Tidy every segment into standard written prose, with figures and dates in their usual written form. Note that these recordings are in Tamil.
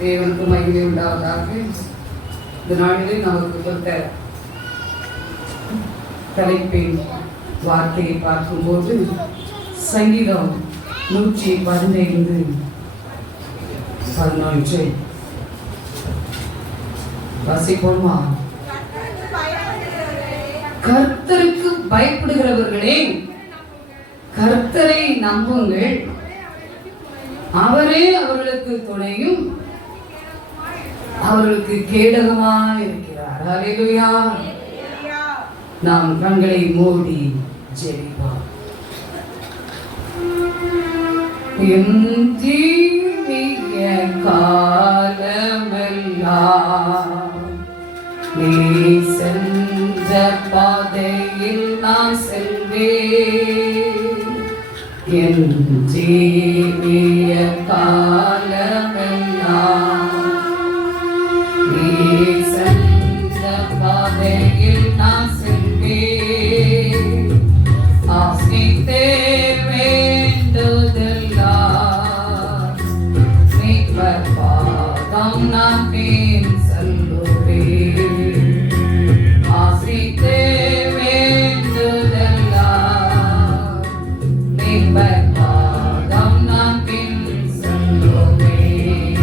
தேவனுக்கு மகிமை உண்டாவதாக. இந்த நாளிலே நமக்கு கொடுத்த தலைப்பின் வார்த்தையை பார்க்கும்போது சங்கீதம் 115:11 வாசிப்போமா? கர்த்தருக்கு பயப்படுகிறவர்களே, கர்த்தரை நம்புங்கள், அவரே அவர்களுக்கு துணையும் அவர்களுக்கு கேடகமாய் இருக்கிறார். ஹல்லேலூயா. நாம் கண்களை மூடி ஜெபிப்போம். என் ஜீவிய காலமெல்லாம் நீ சென்ற பாதையில் நான் செல்வேன். என் ஜீவிய காலமெல்லாம் நீ சென்ற பாதையில் நான் செல்வேன். ஆசித்தே வேண்டுதெல்லாம் மீட்பர் பாதம் நான் பின் செல்லுவேன். ஆசித்தே வேண்டுதெல்லாம் மீட்பர் பாதம் நான் பின் செல்லுவேன்.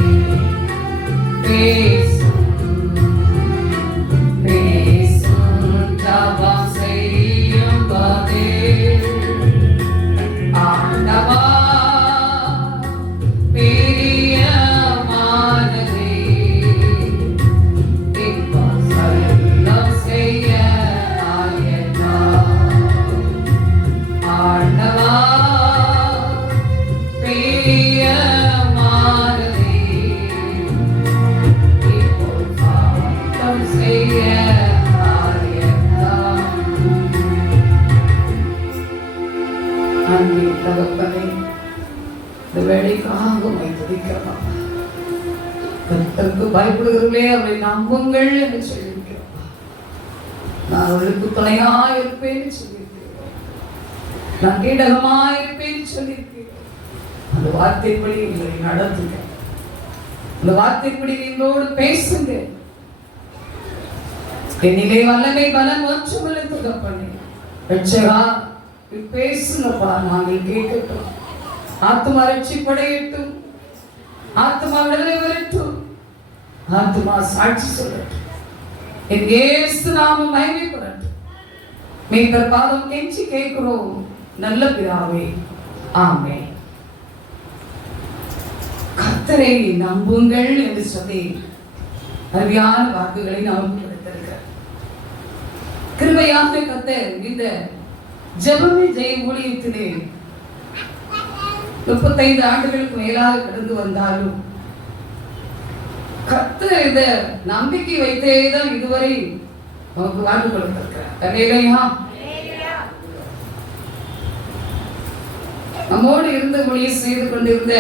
கர்த்தருக்கு பயப்படுகிறவர்களே, அவரை நம்புங்கள் என்று சொல்லியிருக்கிறோம். நான் அவர்களுக்கு துணையாய் இருப்பேன் சொல்லியிருக்கிறோம். நான் கேடகமாய் இருப்பேன் சொல்லியிருக்கிறோம். அந்த வார்த்தைப்படி உங்களை நடத்துங்க. அந்த வார்த்தைப்படி எங்களோடு பேசுங்க. என்னிலே வல்லமை பலன் ஒன்றுமில்லை தகப்பனே. ரட்சகா பேசுங்கப்பா, நாங்கள் கேட்கட்டும். ஆத்துமா ரட்சிப்படையட்டும், ஆத்துமா விடுதலை வரட்டும், ஆத்துமா சாட்சி சொல்லட்டும். என் இயேசு நாமம் மகிமைப்படட்டும். மீட்பர் பாதம் கெஞ்சி கேட்கிறோம் நல்ல பிதாவே, ஆமென். கர்த்தரை நம்புங்கள் என்று சொல்லி அருமையான வாக்குகளை நமக்கு கொடுத்திருக்கிறார். கிருபையாக கர்த்தர் இந்த ஜெபமே ஜெய ஊழியத்திலே 35 ஆண்டுகளுக்கு மேலாக கடந்து வந்தாலும் கர்த்தர் இந்த நம்பிக்கை வைத்தேதான் இதுவரை நமக்கு வாழ்ந்து கொடுத்திருக்கிறார். அல்லேலூயா. நம்மோடு இருந்த மொழியை செய்து கொண்டிருந்த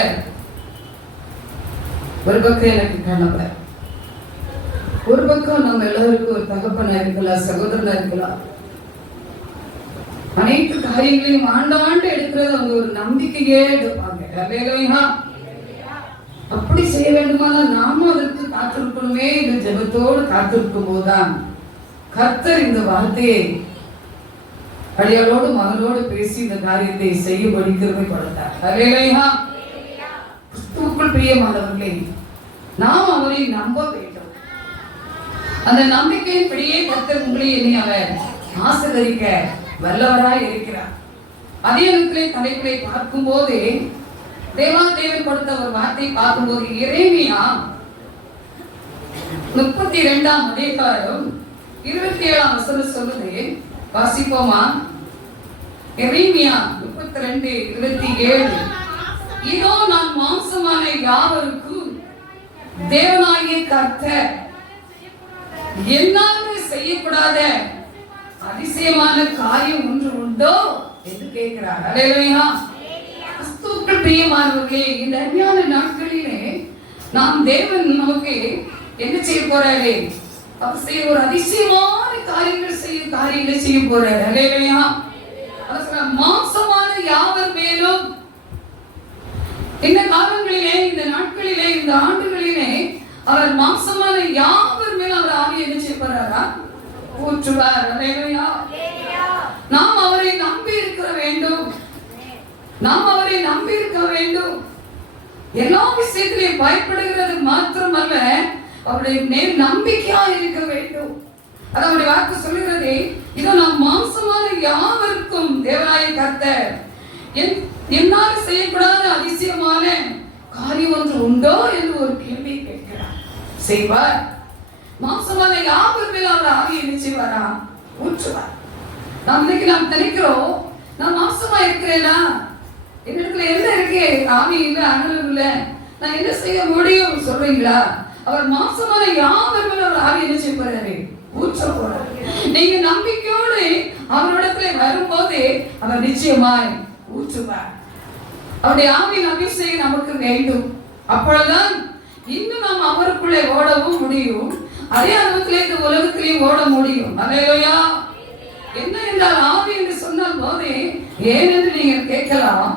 ஒரு பக்கம் எனக்கு கணவர், ஒரு பக்கம் நம்ம எல்லாருக்கும் ஒரு தகப்பனா இருக்கலாம், சகோதரனா இருக்கலாம். அனைத்து காரியங்களையும் ஆண்டாண்டு எடுக்கிறது அவங்க ஒரு நம்பிக்கையே எடுப்பாங்க. அல்லேலூயா. அப்படி செய்ய வேண்டுமானால் நாமும் அதற்கு காத்திருக்கணுமே. இந்த ஜெபத்தோடு காத்திருக்கும் போதுதான் கர்த்தர் இந்த வார்த்தையை அடியாளோடு மகனோடு பேசி இந்த காரியத்தை செய்யும்படி கிருபை கொடுத்தார். அல்லேலூயா. கிறிஸ்துவுக்குள் பிரியமானவர்களே, நாம் அவரை நம்ப வேண்டும். அந்த நம்பிக்கையின்படியே கர்த்தர் உங்களை என்னை அவர் ஆசீர்வதிக்க வல்லவராய் இருக்கிறார். அதே நேரத்திலே தலைப்பிலே பார்க்கும் போது தேவன் கொடுத்த ஒரு வார்த்தை பார்க்கும்போது எரேமியா 32ஆம் அதிகாரம் 27ஆம் வசனம் சொல்லுது. வாசிப்போமா? எரேமியா 32:27. இதோ நான் மாம்சமான யாவருக்கும் தேவனாகிய கர்த்தர் என்னாலே செய்யக்கூடாத அதிசயமான காரியம் ஒன்று உண்டோ என்று கேட்கிறார். அல்லேலூயா. கிறிஸ்துவுக்குள் பிரியமானவர்களே, இந்த அருமையான நாட்களிலே நாம் தேவன் நமக்கு என்ன செய்ய போறாரு? அவர் செய்ய ஒரு அதிசயமான காரியங்களை செய்ய போறாரு. அல்லேலூயா. மாம்சமான யாவர் மேலும் இந்த காலங்களிலே, இந்த நாட்களிலே, இந்த ஆண்டுகளிலே அவர் மாம்சமான யாவர் மேல் அவர் ஆவியை என்ன செய்வாரா? ஊற்றுவார். அல்லேலூயா. நாம் அவரை நம்பி இருக்க வேண்டும். நாம் அவரை நம்பி இருக்க வேண்டும். எல்லா விஷயத்திலையும் பயப்படுகிறது மாத்திரமல்ல, அவருடைய மேல் நம்பிக்கையா இருக்க வேண்டும். அது அவருடைய வாக்கு சொல்லுகிறது. இதோ நாம் மாம்சமான யாவருக்கும் தேவனாய கர்த்தர் என்னால் செய்யக்கூடாத அதிசயமான காரியம் ஒன்று உண்டோ என்று ஒரு கேள்வி கேட்கிறார். செய்வார். மாம்சமான யாவர் மேல் அவர் ஆவியை என்ன செய்வாரா? ஊற்றுவார். நாம் நினைக்கிறோம், நான் மாம்சமா இருக்கிறேனா, என்னிடத்துல என்ன இருக்கு, ஆவி இல்லை, அனலும் இல்லை, நான் என்ன செய்ய முடியும் சொல்றீங்களா? அவர் மாம்சமான யாவர் மேல் அவர் ஆவி என்ன செய்ய போறாரு? ஊற்ற போறாரு. நீங்க நம்பிக்கையோடு அவரிடத்துல வரும்போது அவர் நிச்சயமாய் ஊற்றுவார். அவருடைய ஆவியின் அபிஷேகம் நமக்கு வேண்டும். அப்பொழுதுதான் இன்னும் நாம் அவருக்குள்ளே ஓடவும் முடியும். அதே அனுபவத்திலே இந்த உலகத்திலேயும் ஓட முடியும். அல்லேலூயா. என்ன என்றால் ஆவி என்று சொன்னால் போதே ஏன் என்று நீங்கள் கேட்கலாம்.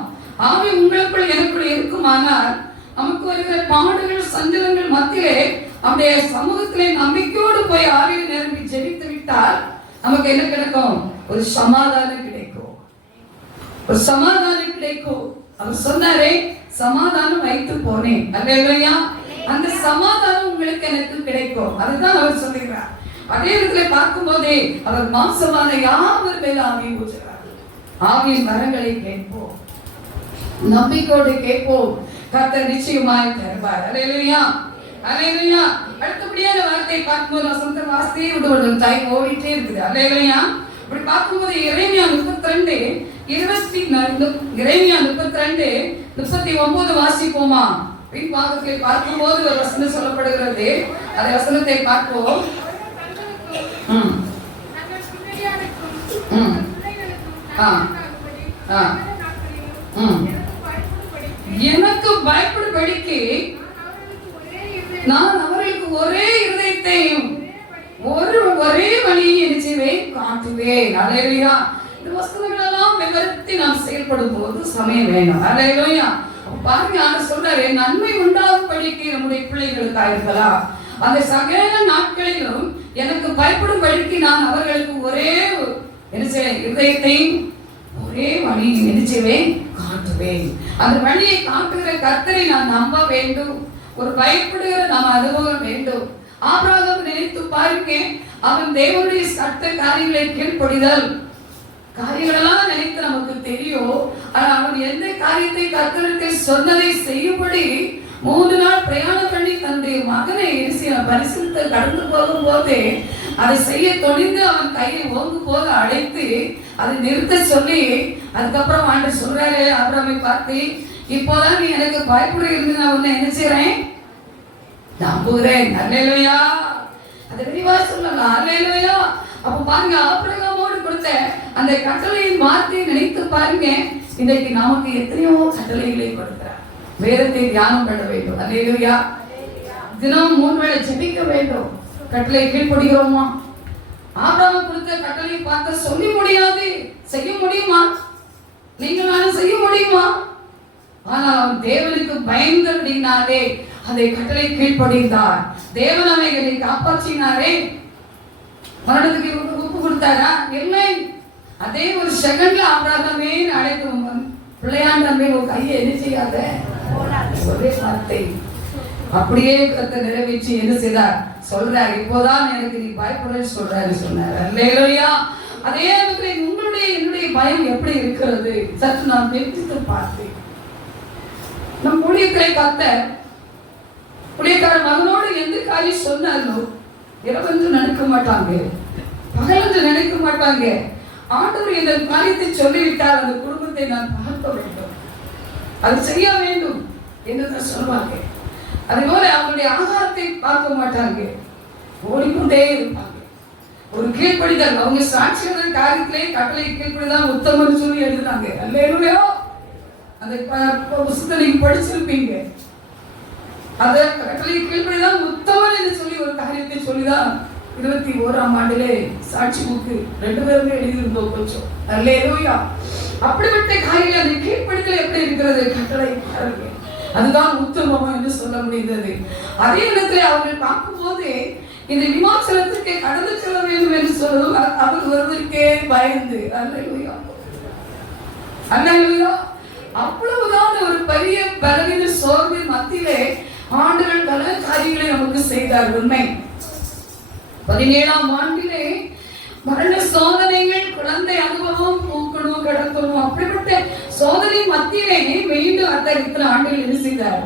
ஆவி உங்களுக்குள் எனக்குள் இருக்குமானால் நமக்கு வருகிற பாடுகள் சஞ்சலங்கள் மத்தியிலே அவருடைய சமூகத்திலே நம்பிக்கையோடு போய் ஆவியை நிரம்பி ஜெபித்து விட்டால் நமக்கு என்ன கிடைக்கும்? ஒரு சமாதானம் கிடைக்கும். ஒரு சமாதானம் கிடைக்கும். அவர் சொன்னாரே, சமாதானம் வைத்து போனேன். அல்லேலூயா. அந்த சமாதானம் உங்களுக்கு எனக்கு கிடைக்கும். அதுதான் அவர் சொல்லுகிறார். அதே இடத்துல பார்க்கும் போதே அவர் மாம்சமான யாவர் மேல் ஆவியை ஊற்றுகிறார். ஆவியின் வரங்களை கேட்போம், நம்பிக்கையோடு கேட்போம். கர்த்தர் நிச்சயமாய் தருவார். அல்லேலூயா. அல்லேலூயா. அடுத்தபடியான வார்த்தை பார்க்கும்போது வசந்த வார்த்தையை விட்டு டைம் ஓடிட்டே இருக்குது. அல்லேலூயா. அப்படி பார்க்கும்போது எரேமியா 32 வாசிப்போமா? பின்பாகத்தில் பார்க்கும்போது ஒரு வசனம் சொல்லப்படுகிறது. அந்த வசனத்தை பார்ப்போம். எனக்கு பயப்படும்படிக்கு நான் அவர்களுக்கு ஒரே இருதயத்தையும் ஒரே வழியை நினைச்சுவேன் காட்டுவேன். அல்லேலூயா. இந்த வசனங்கள் எல்லாம் விவரித்து நாம் செயல்படும் போது சமயம் வேணும். அல்லேலூயா. பாருங்க, ஆண்டவர் சொல்றாரு, நன்மை உண்டாகும்படிக்கு நம்முடைய பிள்ளைகளுக்காக இருக்கலாம். அந்த சகல நாட்களிலும் எனக்கு பயப்படும்படிக்கு நான் அவர்களுக்கு ஒரே இருதயத்தையும் ஒரே வழியை நினைச்சுவேன் காட்டுவேன். அந்த வழியை காட்டுகிற கர்த்தரை நான் நம்ப வேண்டும். ஒரு பயப்படுகிற நாம் அனுபவம் வேண்டும். ஆபிரகாம் நினைத்து பாருங்க, அவன் தேவனுடைய சட்ட காரியங்களை கீழ்ப்படிதல் காரியங்களெல்லாம் நினைத்து நமக்கு தெரியும். ஆனா அவன் எந்த காரியத்தை கர்த்தரிடத்தில் சொன்னதை செய்யும்படி 3 நாள் பிரயாணம் பண்ணி தன்னுடைய மகனை பரிசுத்த கடந்து போகும் போதே அதை செய்ய துணிந்து அவன் கையை ஓங்கும் போது அழைத்து அதை நிறுத்த சொல்லி, அதுக்கப்புறம் ஆண்டவர் சொல்றாரு ஆபிரகாமை பார்த்து, இப்போதான் நீ எனக்கு பயப்பட இருந்து நான் உன்னை என்ன செய்றேன்? நம்புகிறேன். அல்லேலூயா. அதை விரிவா சொல்லலாம். அல்லேலூயா. அப்ப பாருங்க, ஆபிரகாமோடு கொடுத்த அந்த கட்டளையின் வார்த்தையை நினைத்து பாருங்க. இன்றைக்கு நமக்கு எத்தனையோ கட்டளைகளை கொடுக்கிறார். வேதத்தை தியானம் பண்ண வேண்டும். அல்லேலூயா. தினம் 3 வேளை ஜெபிக்க வேண்டும். கட்டளை கீழ்ப்படுகிறோமா? ஆபிரகாம் கொடுத்த கட்டளை பார்த்து சொல்லி முடியாது, செய்ய முடியுமா? நீங்களாலும் செய்ய முடியுமா? ஆனால் அவன் தேவனுக்கு பயந்தபடினாலே அதை கட்டளை கீழ்ப்படிந்தார். தேவன் அவைகளை காப்பாற்றினாரே. மரணத்துக்கு ஒப்பு கொடுத்தாரா? இல்லை. அதே ஒரு செகண்ட்ல ஆபிரகாமே அழைத்து பிள்ளையாண்டமே ஒரு கையை என்ன செய்யாத ஒரே வார்த்தை அப்படியே கர்த்தர் நிறைவேற்றி என்ன செய்தார்? சொல்றார், இப்போதான் எனக்கு நீ பயப்படுன்னு சொன்னார். அல்லேலூயா. அதே மாதிரி உங்களுடைய என்னுடைய பயம் எப்படி இருக்கிறது? சற்று நான் நிறுத்தித்து பார்த்தேன். நம் ஊழியர்களை கர்த்தர் ஊழியக்கார மகனோடு எந்த காரியம் சொன்னாலும் இரவென்று நினைக்க மாட்டாங்க, பகலென்று நினைக்க மாட்டாங்க. ஆண்டவர் இந்த காரியத்தை சொல்லிவிட்டால் அந்த குடும்பத்தை நான் பார்க்க வேண்டும், அது செய்ய வேண்டும் என்று சொல்வாங்க. அதுபோல அவங்களுடைய ஆகாரத்தை பார்க்க மாட்டாங்க, ஓடிக்கொண்டே இருப்பாங்க. ஒரு கீழ்ப்படிதல், அவங்க சாட்சிகள் காரியத்திலே கட்டளை கீழ்ப்படிதான் உத்தமன்னு சொல்லி எழுதுனாங்க. அல்லேலூயா. அந்த புத்தகத்தை நீங்க படிச்சிருப்பீங்க. அதை கட்டளை கீழ்ப்படிதான் உத்தமன் என்று சொல்லி ஒரு காரியத்தை சொல்லிதான் 21ஆம் ஆண்டிலே சாட்சி புக்கு 2 பேருமே எழுதியிருந்தோம் கொஞ்சம். அல்லேலூயா. அப்படிப்பட்ட காரியம் அந்த கீழ்ப்படிதல் எப்படி இருக்கிறது? கட்டளை பாருங்க. அதுதான் உத்தமம் என்று சொல்ல முடிந்தது. அதே இடத்துல அவர்கள் பார்க்கும்போது இந்த விமாசலத்துக்கு கடந்து செல்ல வேண்டும் என்று சொல்லும் அவர் ஒருவருக்கே பயந்து. அல்லேலூயா, அல்லேலூயா. அவ்வளவுதான் ஒரு பெரிய பலவீன சோர்வின் மத்தியிலே ஆண்டுகள் பல காரியங்களை நமக்கு செய்தார். உண்மை 17ஆம் ஆண்டிலே மரண சோதனைகள், குழந்தை அனுபவம், பூக்கணும், கடக்கணும், அப்படிப்பட்ட சோதனை மத்தியிலே மீண்டும் இத்தனை ஆண்டுகள் என்ன செய்தார்?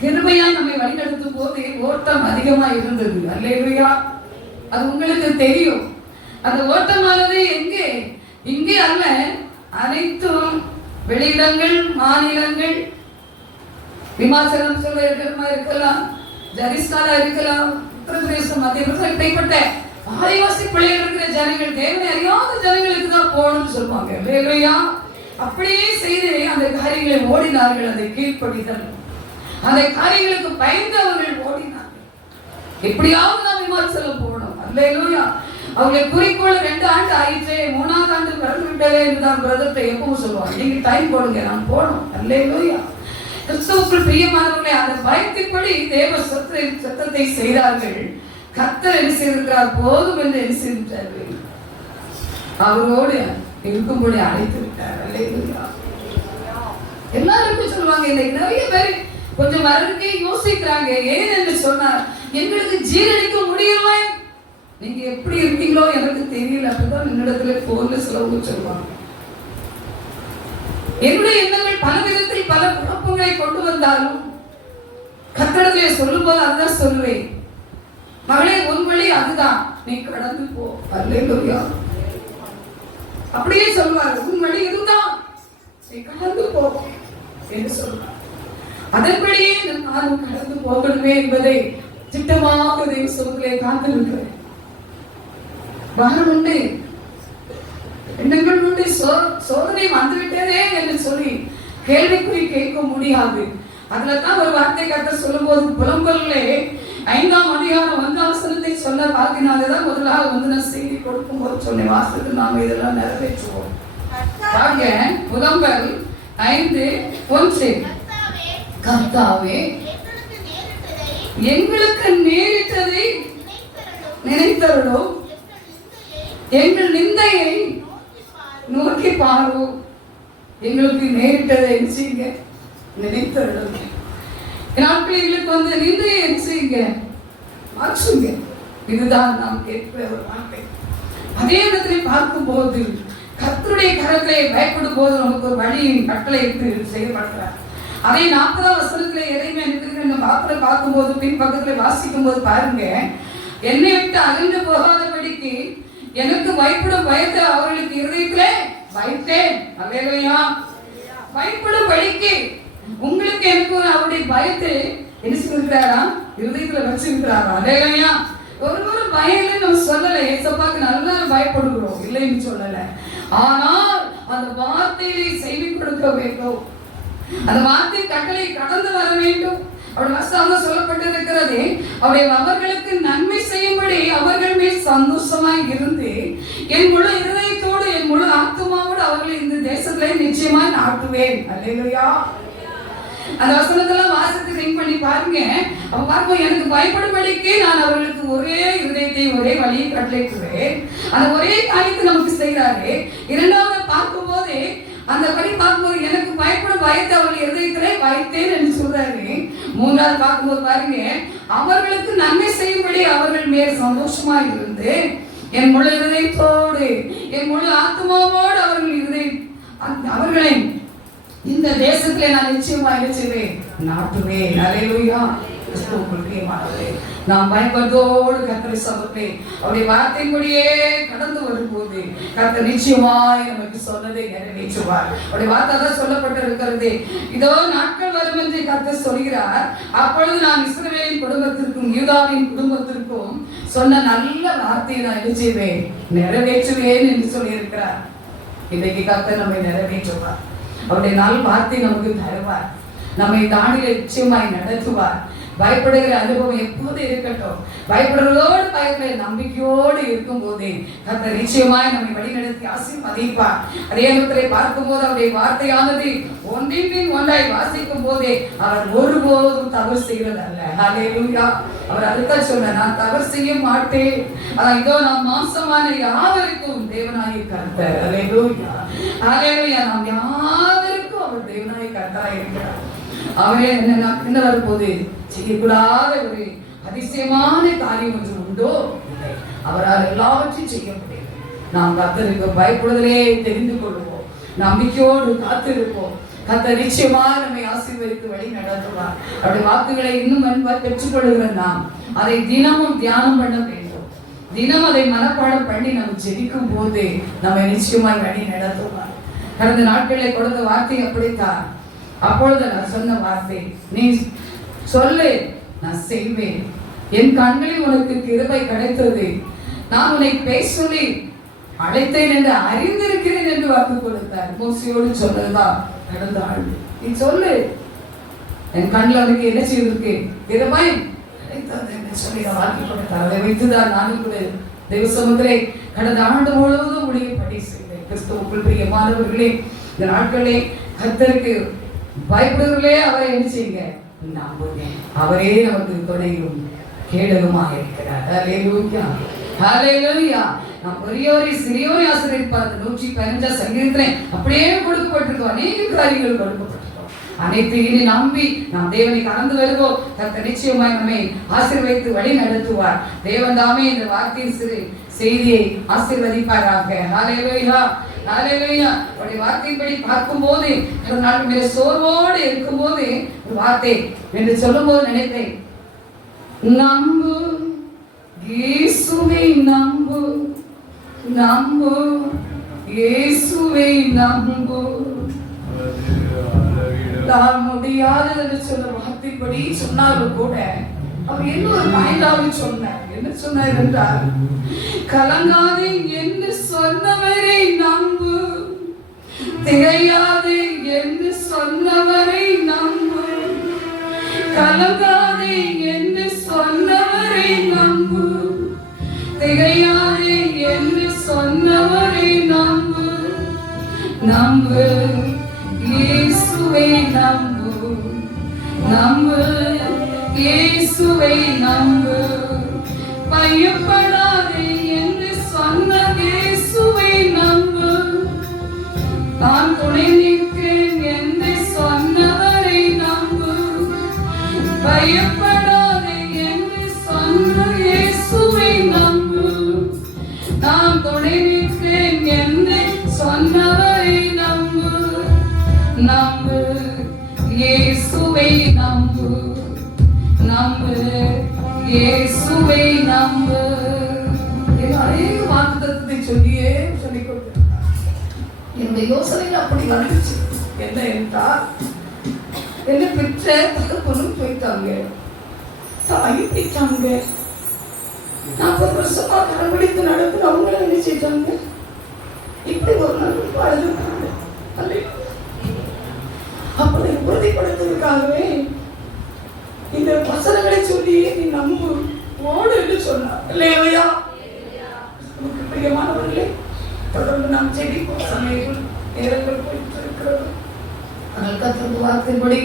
கிருபையா நம்மை வழிநடத்தும் போது ஓட்டம் அதிகமா இருந்தது. அல்லேலூயா. அது உங்களுக்கு தெரியும். அந்த ஓட்டமானது எங்கே? இங்கே அல்ல, அனைத்தும் வெளியிடங்கள், மாநிலங்கள், விமாசனம் சொல்ல இருக்கலாம், ஜரிஸ்தானா இருக்கலாம், உத்தரப்பிரதேசம், மத்திய பிரதேசம், இப்படிப்பட்ட ஆதிவாசி பிள்ளைகள் இருக்கிற ஜனங்கள், தேவனை அறியாத ஜனங்களுக்கு தான் போகணும்னு சொல்லுவாங்க. அல்லேலூயா. அப்படியே செய்து அந்த காரியங்களை ஓடினார்கள். அதை கீழ்ப்படிதல், அந்த காரியங்களுக்கு பயந்து அவர்கள் ஓடினார்கள். எப்படியாவது நாம் விமாசலம் போகணும். அல்லேலூயா. அவங்களுடைய குறிக்கோள் 2 ஆண்டு ஆயிடுச்சு, 3ஆவது ஆண்டு கடந்து விட்டதே என்றுதான் பிரதத்தை எப்பவும் சொல்லுவாங்க. நீங்க டைம் போடுங்க, நாம் போகணும். அல்லேலூயா. கிறிஸ்துவுக்குள் பிரியமானவர்களே, அந்த பயத்தின்படி தேவ சத்தத்தை செய்தார்கள். கர்த்தர் என்ன செய்திருக்கிறார்? போதும் என்று என்ன செய்திருக்கிறார்கள்? அவரோடு இருக்கும்படி அழைத்து விட்டார். அல்லேலூயா. எல்லாருக்கும் சொல்லுவாங்க. இன்னைக்கு நிறைய பேர் கொஞ்சம் வரதுக்கே யோசிக்கிறாங்க. ஏன் என்று சொன்னார், எங்களுக்கு ஜீரணிக்க முடியல. நீங்க எப்படி இருக்கீங்களோ எனக்கு தெரியல. அப்படிதான் என்னிடத்துல போன்ல சிலவங்க சொல்லுவாங்க. என்னுடைய எண்ணங்கள் பல விதத்தில் பல குழப்பங்களை கொண்டு வந்தாலும் கர்த்தரிடத்திலே சொல்லும்போது அதுதான் சொல்லுவேன். மகளே, உன் வழி அதுதான், நீ கடந்து போ. அல்லேலூயா. அப்படியே சொல்வார், உன் வழி இதுதான், நீ கடந்து போ என்று சொல்வார். அதன்படியே நானும் கடந்து போகணுமே என்பதை திட்டமாக தேவ சமூகத்திலே காத்திருக்கிறேன். பாரம் உண்டு, எண்ணங்கள் உண்டு, சோதனை வந்துவிட்டதே என்று சொல்லி கேள்விக்குறி கேட்க முடியாது. அதுலதான் ஒரு வார்த்தை கர்த்தர் சொல்லும் போது புலம்பல்லே 5ஆம் அதிகாரம் 1ஆம் வசனத்தை சொன்ன வாக்கினால்தான் முதலாக வந்து நான் செய்தி கொடுக்கும் போது சொன்னேன், வாசத்துக்கு நாம இதெல்லாம் நிறைவேற்றுவோம். வாங்க, புலம்பல் 5:1. கர்த்தாவே, எங்களுக்கு நேரிட்டதை நினைத்தருளும், எங்கள் நிந்தையை நோக்கி பாரும். எங்களுக்கு நேரிட்டதை செய்யுங்க, நினைத்தருளும். நாட்களுக்கு வந்து நிந்தையை செய்யுங்க, மாற்றுங்க. இதுதான் நாம் கேட்கிற ஒரு வார்த்தை. அதே இடத்துல பார்க்கும் போது கர்த்தருடைய கரத்திலே பயப்படும் போது நமக்கு ஒரு வழியின் கட்டளை செய்யப்படுகிறார். அதை 40ஆம் வசனத்திலே எதையுமே இந்த வார்த்தை பார்க்கும்போது பின் பக்கத்துல வாசிக்கும் போது பாருங்க, என்னை விட்டு அகன்று போகாதபடிக்கு எனக்கு பயப்படும் பயத்தை அவர்களுக்கு இருதயத்திலே வைத்தேன். அல்லேலூயா. பயப்படும் படிக்கு உங்களுக்கு எனக்கு அவருடைய பயத்தை என்ன செய்திருக்கிறாரா? இருதயத்துல வச்சிருக்கிறாரா? அல்லேலூயா. ஒரு பயம் நம்ம சொல்லல, ஏசப்பாக்கு நல்லா பயப்படுகிறோம், இல்லைன்னு சொல்லல. ஆனால் அந்த வார்த்தையை செய்தி கொடுக்க வேண்டும், அந்த வார்த்தை கட்டளை கடந்து வர வேண்டும். அவருடைய வசனம் சொல்லப்பட்டிருக்கிறது, அவர்களுக்கு நன்மை செய்யும்படி அவர்கள் மேல் சந்தோஷமாய் இருந்து என் முழு இருதயத்தோடு என் முழு ஆத்துமாவோடு அவர்களை இந்த தேசத்திலே நிச்சயமாய் நாட்டுவேன். அல்லேலூயா. அந்த வசனத்தெல்லாம் வாசித்து திங்க் பண்ணி பாருங்க. அப்ப பார்ப்போம், எனக்கு பயப்படும்படிக்கு நான் அவர்களுக்கு ஒரே இருதயத்தை ஒரே வழியை கட்டளையிடுவேன். அந்த ஒரே காரியத்தை நமக்கு செய்கிறாரு. 2வது பார்க்கும் போது அந்த படி பார்க்கும்போது எனக்கு பயப்படும் பயத்தை அவர்கள் இருதயத்திலே வைத்தேன் என்று சொல்றாரு. 3வது பார்க்கும்போது பாருங்க, அவர்களுக்கு நன்மை செய்யும்படி அவர்கள் மேல் சந்தோஷமா இருந்து என் முழு இருதயத்தோடு என் முழு ஆத்மாவோடு அவர்களை இந்த தேசத்திலே நான் நிச்சயமா செய்வேன், நாட்டுவேன். அல்லேலூயா. நாம் பயப்பதோடு கர்த்தரை சமர்ப்பே அவருடைய வார்த்தையின்படியே கடந்து வரும்போது கர்த்தர் நிச்சயமாய் நமக்கு சொன்னதை நிறைவேற்றுவார். அவருடைய வார்த்தை தான் சொல்லப்பட்டிருக்கிறது. இதோ நாட்கள் வரும் என்று கர்த்தர் சொல்கிறார், அப்பொழுது நான் இஸ்ரவேலின் குடும்பத்திற்கும் யூதாவின் குடும்பத்திற்கும் சொன்ன நல்ல வார்த்தையை நான் என்ன செய்வேன், நிறைவேற்றுவேன் என்று சொல்லியிருக்கிறார். இன்றைக்கு கர்த்தர் நம்மை நிறைவேற்றுவார். அவருடைய நல் வார்த்தை நமக்கு தருவார், நம்மை தாண்டில நிச்சயமாய் நடத்துவார். பயப்படுகிற அனுபவம் எப்போது இருக்கட்டும். பயப்படுறதோடு பயப்பட நம்பிக்கையோடு இருக்கும் போதே கர்த்தர் நிச்சயமாய் நம்மை வழிநடத்தி ஆசீர்வதிப்பார். அதே நேரத்திலே பார்க்கும் போது அவருடைய வார்த்தையானது ஒன்றின் பின் ஒன்றாய் வாசிக்கும் போதே அவர் ஒருபோதும் தவறு செய்கிறது அல்ல. ஹல்லேலூயா. அவர் அதுதான் சொன்னார், நான் தவறு செய்ய மாட்டேன். அதான் இதோ நான் மாம்சமான யாவருக்கும் தேவனாகிய கர்த்தர். ஹல்லேலூயா. ஹல்லேலூயா. நாம் யாவருக்கும் அவர் தேவனாகிய கர்த்தராய் இருக்கிறார். அவரே என்ன வரும்போது செய்யக்கூடாத ஒரு அதிசயமான காரியம் ஒன்று உண்டோ? அவரால் எல்லாவற்றையும் செய்ய முடியும். நாம் கர்த்தருக்கு பயப்படுதலே தெரிந்து கொள்வோம், நம்பிக்கையோடு காத்திருப்போம். கர்த்தர் நிச்சயமா நம்மை ஆசீர்வதித்து வழி நடத்துவார். அவருடைய வாக்குகளை இன்னும் அன்பாய் பெற்றுக்கொள்கிற நாம் அதை தினமும் தியானம் பண்ண வேண்டும். தினம் அதை மனப்பாடம் பண்ணி நம்ம ஜெபிக்கும் போது நம்மை நிச்சயமாய் வழி நடத்துவார். கடந்த நாட்களை கொடுத்த வார்த்தை அப்படித்தான். அப்பொழுது நான் சொன்ன வார்த்தை, நீ சொல்லு, நான் செய்வேன். என் கண்களில் உனக்கு கிருபை கிடைத்தது. நான் உன்னை பேச சொல்லி அழைத்தேன் என்று அறிந்திருக்கிறேன் என்று வாக்கு கொடுத்தார். மோசையோடு சொன்னதுதான் கடந்த ஆண்டு. நீ சொல்லு, என் கண்ணில் அவனுக்கு என்ன செய்திருக்கு, கிருபை கிடைத்தது என்று சொல்லி வாக்கு கொடுத்தார். அதை வைத்துதான் நானும் கூட தெய்வ சமுத்திரை கடந்த ஆண்டு முழுவதும் ஊழியப்படி செய்தேன். கிறிஸ்துவுக்குள் பிரியமானவர்களே, இந்த நாட்களே கர்த்தருக்கு பயப்படுவர்களே அவரை என்ன செய்யுங்க, நம்புங்க. அவரே நமக்கு துணையும் கேடலுமாக இருக்கிறார். ஹல்லேலூயா. ஹல்லேலூயா. நாம் பெரியோரை சிறியோரை ஆசீர்வதிப்பார். 115 சங்கீதத்திலே அப்படியே கொடுக்கப்பட்டிருக்கோம். அநேக காரியங்கள் கொடுக்கப்பட்டிருக்கோம். அனைத்தையும் நம்பி நாம் தேவனை கடந்து வருவோம். கர்த்தர் நிச்சயமாய் நம்மை ஆசீர்வதித்து வழி நடத்துவார். தேவன் தாமே இந்த வார்த்தையின் சிறு செய்தியை ஆசீர்வதிப்பாராக. ஹல்லேலூயா. ஹல்லேலூயா. அவருடைய வார்த்தையின்படி பார்க்கும்போது ஒரு நாள் மேலே சோர்வோடு இருக்கும்போது ஒரு வார்த்தை என்று சொல்லும்போது நினைத்தேன், நம்பு இயேசுவை நம்பு, நம்பு இயேசுவை நம்பு. நான் முடியாதது என்று சொல்ல வார்த்தைப்படி சொன்னாலும் கூட அவர் என்ன ஒரு பாயிண்டாக சொன்னார். என்ன சொன்னார் என்றால், கலங்காதே என்று சொன்னவரை நம்பு, திகையாதே என்று சொன்னவரை நம்பு, கலங்காதே என்று சொன்னவரை நம்பு, திகையாதே என்று சொன்னவரை நம்பு, நம்பு இயேசுவை நம்பு, நம்பு இயேசுவை நம்பு, பயப்படாதே என்று சொன்ன இயேசுவை நம்பு, நான் துணை நிற்கிறேன் என்று சொன்னவரை நம்பு, பயப்படாதே என்று சொன்ன இயேசுவை நம்பு, நான் துணை நிற்கிறேன் என்று சொன்னவரை நம்பு, நம்பு இயேசுவை நம்பு, நம்பு இயேசுவை நம்பு. அநேக வாக்குத்தத்தத்தை சொல்லியே சொல்லிக் கொடுத்திருந்தார். என்னுடைய யோசனைகள் அப்படி வந்துச்சு. என்ன என்றால், என்னை பெற்ற தகப்பனும் போயிட்டாங்க, தாயும் போயிட்டாங்க. 40 வருஷமா கடைபிடித்து நடந்து அவங்கள என்ன செய்தாங்க, இப்படி ஒரு நாள் வாழ்ந்துருக்காங்க. அப்படி உறுதிப்படுத்துவதற்காகவே இந்த வசனங்களை சொல்லி நீ நம்பு ஓடு என்று சொன்னார். இல்லையா? பிரியமானவர்களே, தொடர்ந்து நாம் செடிப்போம். சமயங்கள் நேரங்கள் போயிட்டு இருக்கிறது. ஆனால் கர்த்தர் வார்த்தைப்படி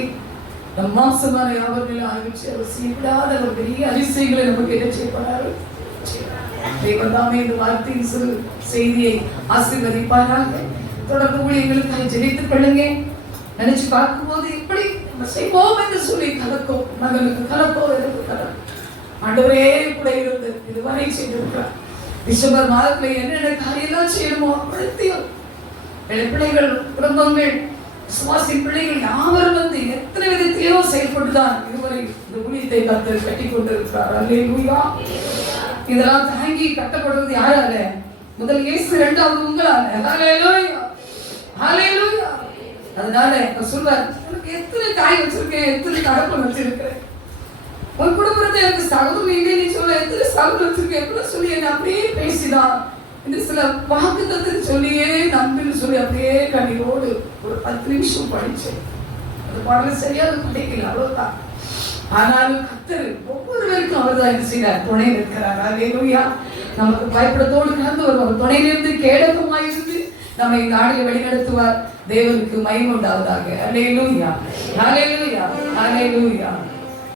நம் மாம்சமான யாவர்களை ஆரம்பிச்சு அவர் செய்யப்படாத ஒரு பெரிய அதிசயங்களை நமக்கு என்ன செய்யப்படாரு. தேவன் தாமே இந்த வார்த்தையின் சிறு செய்தியை ஆசீர்வதிப்பாராக. தொடர்ந்து ஊழியர்களுக்காக ஜெபித்துக் கொள்ளுங்க. நினைச்சு பார்க்கும்போது எப்படி நம்ம செய்வோம் என்று சொல்லி கலக்கும். மகனுக்கு கலக்கோ, எனக்கு கலக்கும். ஆண்டவரே கூட இருந்து இதுவரை செய்திருக்கிறார். டிசம்பர் மாதத்துல என்னென்ன காரியெல்லாம் செய்யணுமோ அவ்வளத்தையும் பிள்ளைகள், குடும்பங்கள், சுவாசி பிள்ளைகள் யாவரும் வந்து எத்தனை விதத்திலோ செயல்பட்டுதான் இதுவரை இந்த ஊழியத்தை கர்த்தர் கட்டி கொண்டிருக்கிறார். அல்லேலூயா. இதெல்லாம் தாங்கி கட்டப்படுவது யாரால? முதல் இயேசு, இரண்டாவது உங்களால. அல்லேலூயா. அல்லேலூயா. அதனால சொல்வார், எனக்கு எத்தனை தாய் வச்சிருக்கேன், எத்தனை தகப்பன் வச்சிருக்கிறேன், உன் குடும்பத்தை எனக்கு சகோதரன் இல்லை நீ சொல்ல, எத்தனை சகோதரன் வச்சிருக்கேன் எப்படி சொல்லி என்ன அப்படியே பேசிதான் இந்த சில வாக்குத்தத்தை சொல்லியே நம்பின்னு சொல்லி அப்படியே கண்ணீரோடு ஒரு 10 நிமிஷம் படிச்சேன். அந்த பாடல சரியாக படிக்கல, அவ்வளவுதான். ஆனாலும் கர்த்தர் ஒவ்வொருவருக்கும் அவர் தான் செய்கிறார், துணை நிற்கிறார். அல்லேலூயா. நமக்கு பயப்படத்தோடு கடந்து வருவார், துணையிலிருந்து கேடகமாயிருந்து நம்மை நாடிய வழிநடத்துவார். தேவனுக்கு மகிமை உண்டாவதாக. அல்லேலூயா, அல்லேலூயா, அல்லேலூயா.